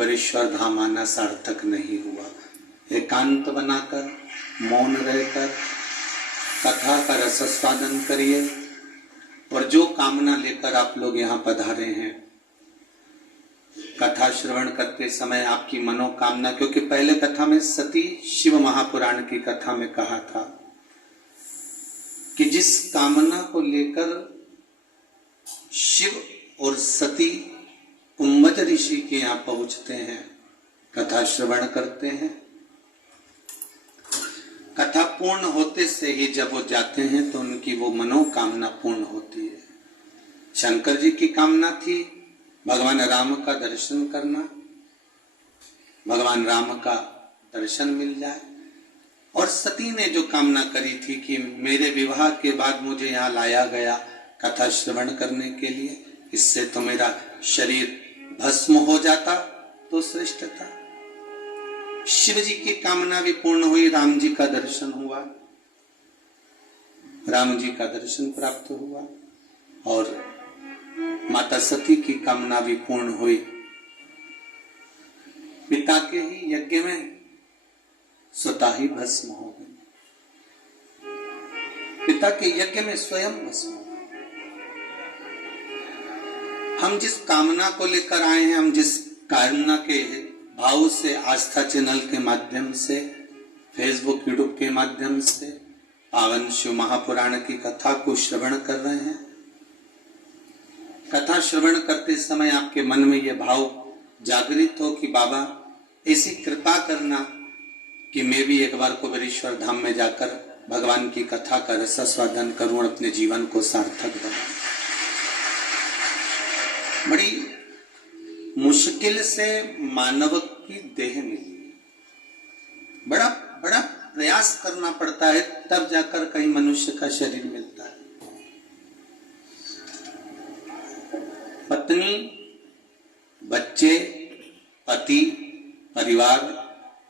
कुबेरेश्वर धाम आना सार्थक नहीं हुआ। एकांत बनाकर मौन रहकर कथा का रसास्वादन करिए और जो कामना लेकर आप लोग यहाँ पधारे हैं, कथा श्रवण करते समय आपकी मनोकामना, क्योंकि पहले कथा में सती शिव महापुराण की कथा में कहा था कि जिस कामना को लेकर शिव और सती कुंभज ऋषि के यहाँ पहुंचते हैं, कथा श्रवण करते हैं, कथा पूर्ण होते से ही जब वो जाते हैं तो उनकी वो मनोकामना पूर्ण होती है। शंकर जी की कामना थी भगवान राम का दर्शन करना, भगवान राम का दर्शन मिल जाए, और सती ने जो कामना करी थी कि मेरे विवाह के बाद मुझे यहाँ लाया गया कथा श्रवण करने के लिए, इससे तो मेरा शरीर भस्म हो जाता तो श्रेष्ठ था। शिव जी की कामना भी पूर्ण हुई, राम जी का दर्शन हुआ, राम जी का दर्शन प्राप्त हुआ, और माता सती की कामना भी पूर्ण हुई। पिता के ही यज्ञ में स्वतः ही भस्म हो गई, पिता के यज्ञ में स्वयं भस्म हो गई। हम जिस कामना को लेकर आए हैं, हम जिस कामना के भाव से आस्था चैनल के माध्यम से, फेसबुक यूट्यूब के माध्यम से पावन शिव महापुराण की कथा को श्रवण कर रहे हैं, कथा श्रवण करते समय आपके मन में यह भाव जागृत हो कि बाबा ऐसी कृपा करना कि मैं भी एक बार कुबेरेश्वर धाम में जाकर भगवान की कथा का रसास्वादन करूं और अपने जीवन को सार्थक बनाऊं। बड़ी मुश्किल से मानव की देह मिली, बड़ा बड़ा प्रयास करना पड़ता है, तब जाकर कहीं मनुष्य का शरीर मिलता है। पत्नी, बच्चे, पति, परिवार,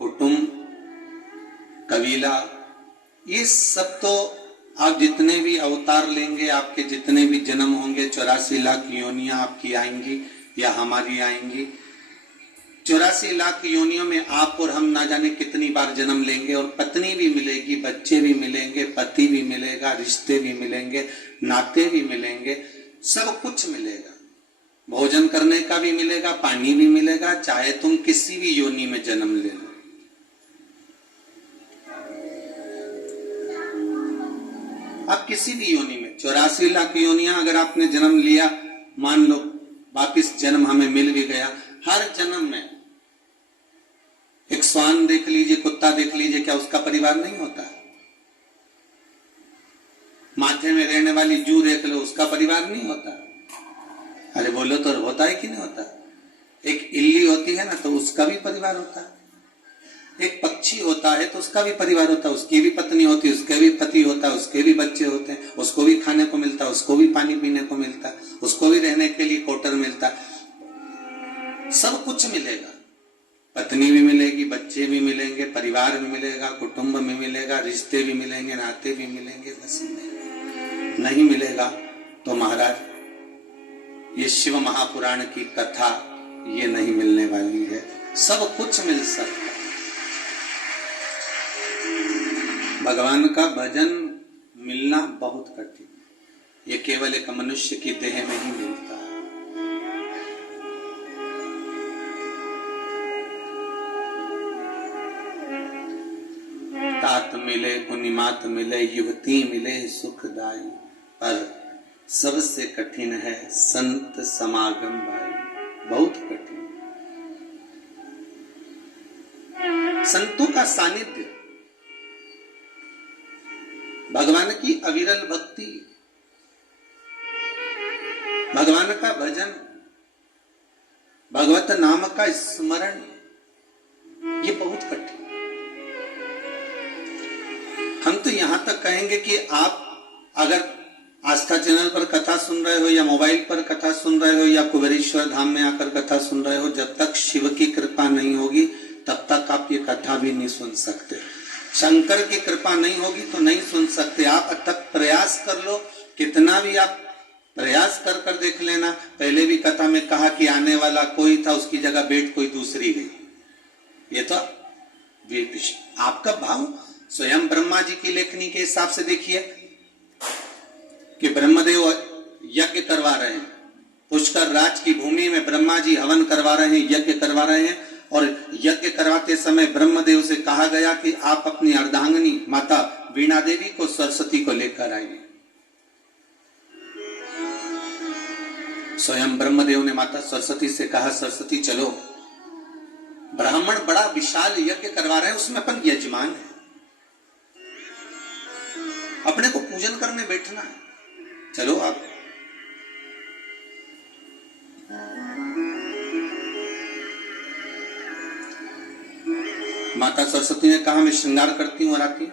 कुटुंब, कबीला, ये सब तो आप जितने भी अवतार लेंगे, आपके जितने भी जन्म होंगे, 84 लाख योनियां आपकी आएंगी या हमारी आएंगी। 84 लाख योनियों में आप और हम ना जाने कितनी बार जन्म लेंगे, और पत्नी भी मिलेगी, बच्चे भी मिलेंगे, पति भी मिलेगा, रिश्ते भी मिलेंगे, नाते भी मिलेंगे, सब कुछ मिलेगा। भोजन करने का भी मिलेगा, पानी भी मिलेगा, चाहे तुम किसी भी योनि में जन्म ले लो। आप किसी भी योनि में, 84 लाख योनियां अगर आपने जन्म लिया, मान लो वापिस जन्म हमें मिल भी गया, हर जन्म में एक श्वान देख लीजिए, कुत्ता देख लीजिए, क्या उसका परिवार नहीं होता? माथे में रहने वाली जू देख लो, उसका परिवार नहीं होता? अरे बोलो तो होता है कि नहीं होता? एक इल्ली होती है ना, तो उसका भी परिवार होता है। एक पक्षी होता है तो उसका भी परिवार होता है, उसकी भी पत्नी होती है, उसके भी पति होता है, उसके भी बच्चे होते हैं, उसको भी खाने को मिलता है, उसको भी पानी पीने को मिलता है, उसको भी रहने के लिए क्वार्टर मिलता है, सब कुछ मिलेगा। पत्नी भी मिलेगी, बच्चे भी मिलेंगे, परिवार भी मिलेगा, कुटुंब भी मिलेगा, रिश्ते भी मिलेंगे, नाते भी मिलेंगे। बस नहीं मिलेगा तो महाराज ये शिव महापुराण की कथा ये नहीं मिलने वाली है। सब कुछ मिल सकता है, भगवान का भजन मिलना बहुत कठिन है, ये केवल एक मनुष्य की देह में ही मिलता है। तात मिले पुनिमात मिले, युवती मिले सुखदाई, पर सबसे कठिन है संत समागम भाई, बहुत कठिन। संतों का सानिध्य, भगवान की अविरल भक्ति, भगवान का भजन, भगवत नाम का स्मरण, ये बहुत कठिन। हम तो यहां तक कहेंगे कि आप अगर आस्था चैनल पर कथा सुन रहे हो या मोबाइल पर कथा सुन रहे हो या कुबेरेश्वर धाम में आकर कथा सुन रहे हो, जब तक शिव की कृपा नहीं होगी तब तक आप ये कथा भी नहीं सुन सकते। शंकर की कृपा नहीं होगी तो नहीं सुन सकते। आप तक प्रयास कर लो, कितना भी आप प्रयास कर कर देख लेना। पहले भी कथा में कहा कि आने वाला कोई था, उसकी जगह बेट कोई दूसरी गई। ये तो आपका भाव स्वयं ब्रह्मा जी की लेखनी के हिसाब से देखिए कि ब्रह्मदेव यज्ञ करवा रहे हैं, पुष्कर राज की भूमि में ब्रह्मा जी हवन करवा रहे हैं, यज्ञ करवा रहे हैं। और यज्ञ करवाते समय ब्रह्मदेव से कहा गया कि आप अपनी अर्धांगिनी माता वीणा देवी को, सरस्वती को लेकर आइए। स्वयं ब्रह्मदेव ने माता सरस्वती से कहा, सरस्वती चलो, ब्राह्मण बड़ा विशाल यज्ञ करवा रहे हैं, उसमें अपन यजमान है, अपने को पूजन करने बैठना है, चलो आप। माता सरस्वती ने कहा, मैं श्रृंगार करती हूं और आती हूं।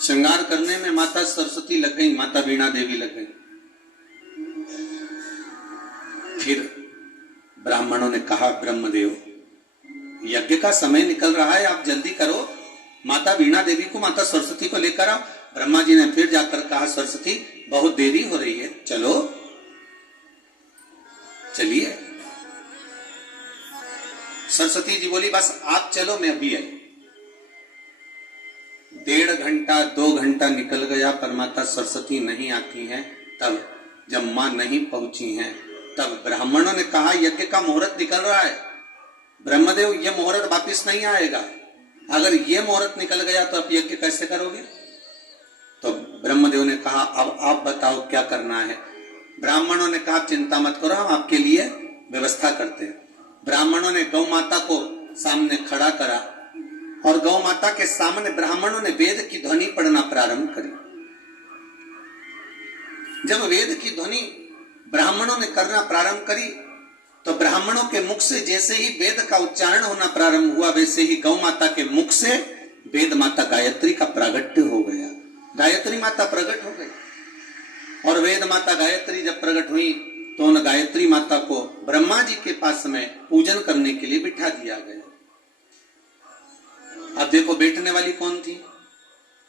श्रृंगार करने में माता सरस्वती लग गई, माता वीणा देवी लग गई। फिर ब्राह्मणों ने कहा, ब्रह्मदेव यज्ञ का समय निकल रहा है, आप जल्दी करो, माता वीणा देवी को, माता सरस्वती को लेकर आओ। ब्रह्मा जी ने फिर जाकर कहा, सरस्वती बहुत देरी हो रही है, चलो चलिए। सरस्वती जी बोली, बस आप चलो, मैं अभी आई। 1.5 घंटा 2 घंटा निकल गया, पर माता सरस्वती नहीं आती हैं। तब जब मां नहीं पहुंची हैं, तब ब्राह्मणों ने कहा, यज्ञ का मुहूर्त निकल रहा है, ब्रह्मदेव ये मुहूर्त वापिस नहीं आएगा, अगर ये मुहूर्त निकल गया तो आप यज्ञ कैसे करोगे? तो ब्रह्मदेव ने कहा, अब आप बताओ क्या करना है। ब्राह्मणों ने कहा, चिंता मत करो, हम आपके लिए व्यवस्था करते हैं। ब्राह्मणों ने गौ माता को सामने खड़ा करा और गौ माता के सामने ब्राह्मणों ने वेद की ध्वनि पढ़ना प्रारंभ करी। जब वेद की ध्वनि ब्राह्मणों ने करना प्रारंभ करी, तो ब्राह्मणों के मुख से जैसे ही वेद का उच्चारण होना प्रारंभ हुआ, वैसे ही गौ माता के मुख से वेद माता गायत्री का प्रागट्य हो गया। गायत्री माता प्रकट हो गई, और वेद माता गायत्री जब प्रकट हुई तो उन गायत्री माता को ब्रह्मा जी के पास में पूजन करने के लिए बिठा दिया गया। अब देखो, बैठने वाली कौन थी?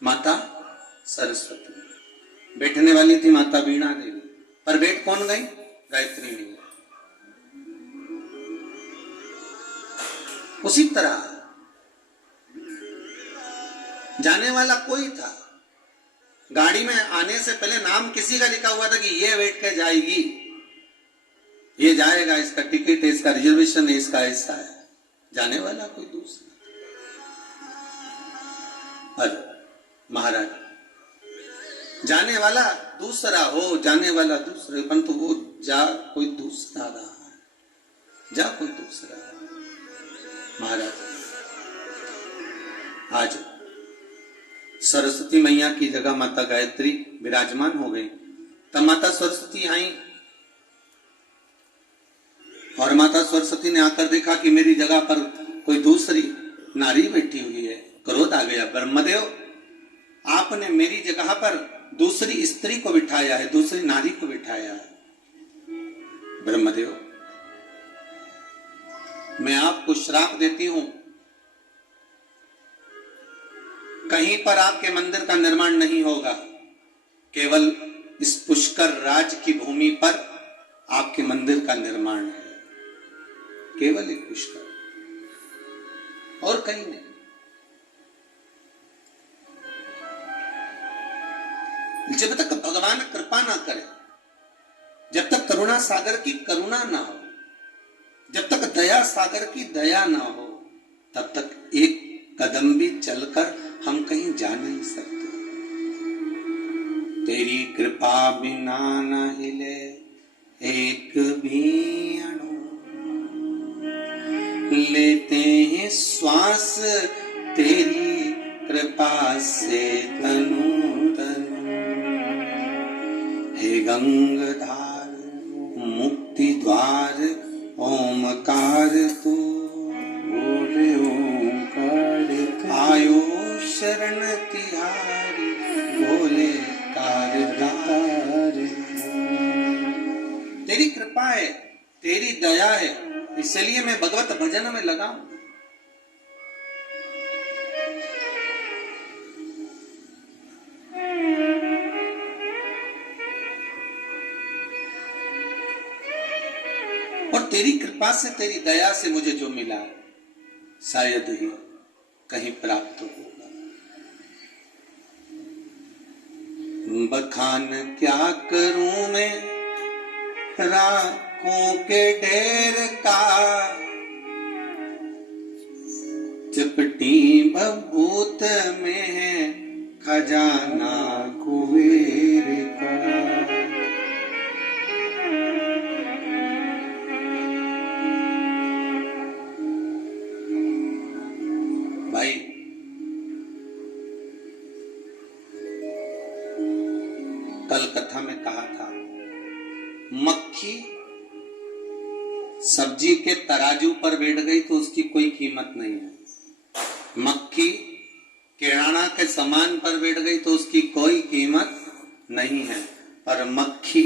माता सरस्वती। बैठने वाली थी माता वीणा देवी, पर बैठ कौन गई? गायत्री नहीं। उसी तरह जाने वाला कोई था, गाड़ी में आने से पहले नाम किसी का लिखा हुआ था कि ये बैठ के जाएगी, ये जाएगा, इसका टिकट है, इसका रिजर्वेशन है, इसका ऐसा है। जाने वाला कोई दूसरा। अरे महाराज, जाने वाला दूसरा हो, जाने वाला दूसरे, परंतु वो जा कोई दूसरा रहा है, जा कोई दूसरा रहा। महाराज, आज सरस्वती मैया की जगह माता गायत्री विराजमान हो गई। तब माता सरस्वती आई और माता सरस्वती ने आकर देखा कि मेरी जगह पर कोई दूसरी नारी बैठी हुई है। क्रोध आ गया, ब्रह्मदेव आपने मेरी जगह पर दूसरी स्त्री को बिठाया है, दूसरी नारी को बिठाया है। ब्रह्मदेव, मैं आपको श्राप देती हूं, कहीं पर आपके मंदिर का निर्माण नहीं होगा, केवल इस पुष्कर राज की भूमि पर आपके मंदिर का निर्माण है, केवल एक पुष्कर, और कहीं नहीं। जब तक भगवान कृपा ना करे, जब तक करुणा सागर की करुणा ना हो, जब तक दया सागर की दया ना हो, तब तक एक कदम भी चलकर हम कहीं जा नहीं सकते। तेरी कृपा बिना न हिले एक भी अणु, लेते हैं श्वास तेरी कृपा से तनु तनु। हे गंगाधार मुक्ति द्वार ओमकार तू, बोले ओमकार आयो शरण तिहारी, बोले कारदार। तेरी कृपा है, तेरी दया है, इसलिए मैं भगवत भजन में लगा हूं। और तेरी कृपा से, तेरी दया से मुझे जो मिला शायद ही कहीं प्राप्त होगा। बखान क्या करूं मैं राखों के ढेर का, चपटी बबूत में है खजाना कुबेर का। भाई कल कथा में कहा था, मक्खी सब्जी के तराजू पर बैठ गई तो उसकी कोई कीमत नहीं है, मक्खी किराना के सामान पर बैठ गई तो उसकी कोई कीमत नहीं है, पर मक्खी